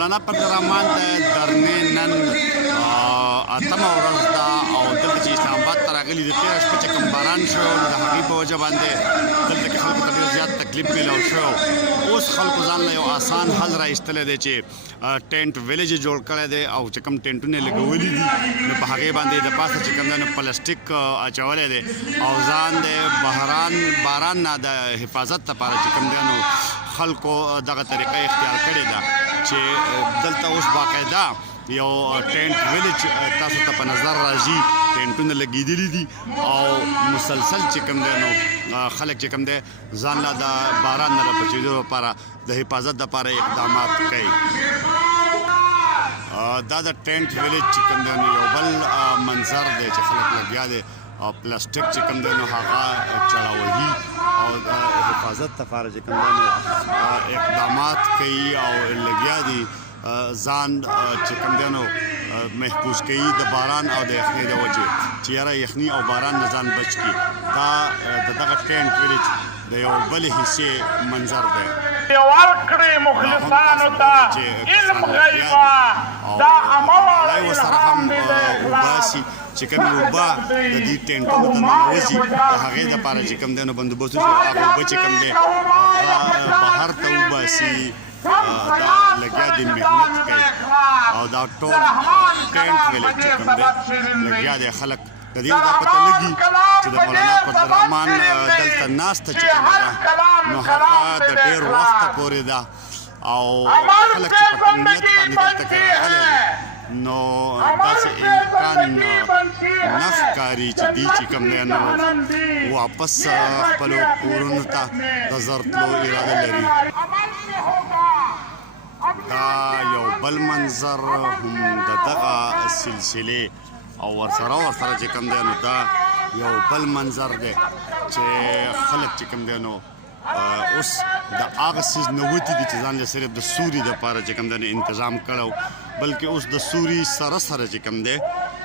مولانا فضلالرحمن د درنې نن اتمه ورځ ده او دلته چې اسلام آباد ته راغلي د تېره شپه چې کوم باران شو نو د هغې په وجه باندې دلته کې خلکو ته ډېر زیات تکلیف میلاو شو. اوس خلکو ځان له یو آسان حل را ایستلی دی چې ټینټ ویلیج جوړ کړی دی او چې کوم ټینټونه یې لګولي دي نو په هغې باندې د پاسه چې کوم دی نو پلاستیک اچولی دی او ځان د باران نه د حفاظت لپاره چې کوم دی نو خلکو دغه طریقه اختیار کړې ده چې دلته اوس باقاعده یو ټینټ ویلیج تاسو ته په نظر راځي. ټینټونه لګېدلي دي او مسلسل چې کوم دی نو خلک چې کوم دی ځان له د باران نه د بچېدو لپاره د حفاظت لپاره اقدامات کوي. دا د ټینټ ویلیج چې کوم دی نو یو بل منظر دی چې خلک لګیا دی او پلاستیک چې کوم دی نو هغه چړاوهي او د حفاظت لپاره چې کوم دی نو اقدامات کوي او لګیا دي ځان چې کوم دی نو محفوظ کوي د باران او د یخنۍ د وجې چې یاره یخني او باران نه ځان بچ کړي. دا د دغه ټینټ ویلیج د یو بلې حصې منظر دی. ورکړي مخلصانو ته علم غیبه دا اموال ورسره هم وباسي چې کومې اوبه د دې ټینټونو ته ننوځي د هغې دپاره چې کوم دی نو بندوبست وشي هغه اوبه چې کوم دی هغه بهر ته وباسي. دا لګیا دی محنت کوي او دا ټول ټینټ ویلیج چې کوم دی لګیا دی خلک د دې دا پته لګي چې د مولانا فضلالرحمن دلته ناسته چې کومه ده نو هغه د ډېر وخته پورې ده او خلک چې په نیت باندې دلته کې راغلی دي نو داسې امکان نه ښکاري چې دوی چې کوم دی نو واپس خپلو کورونو ته د زر تلو اراده لري. دا یو بل منظر هم د دغه سلسلې او ورسره چې کوم دی نو دا یو بل منظر دی چې خلک چې کوم دی نو اوس د هغه څیز نه وتي دي چې ځان له صرف د سوري دپاره چې کوم دی نو انتظام کړی بلکې اوس د سوري سره چې کوم دی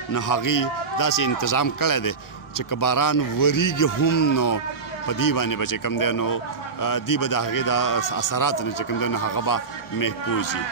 نو هغې داسې انتظام کړی دی چې که باران وریږي هم نو په دې باندې به چې کوم دی نو دوی به د هغې د اثراتو نه چې کوم دی نو هغه به محفوظ وي.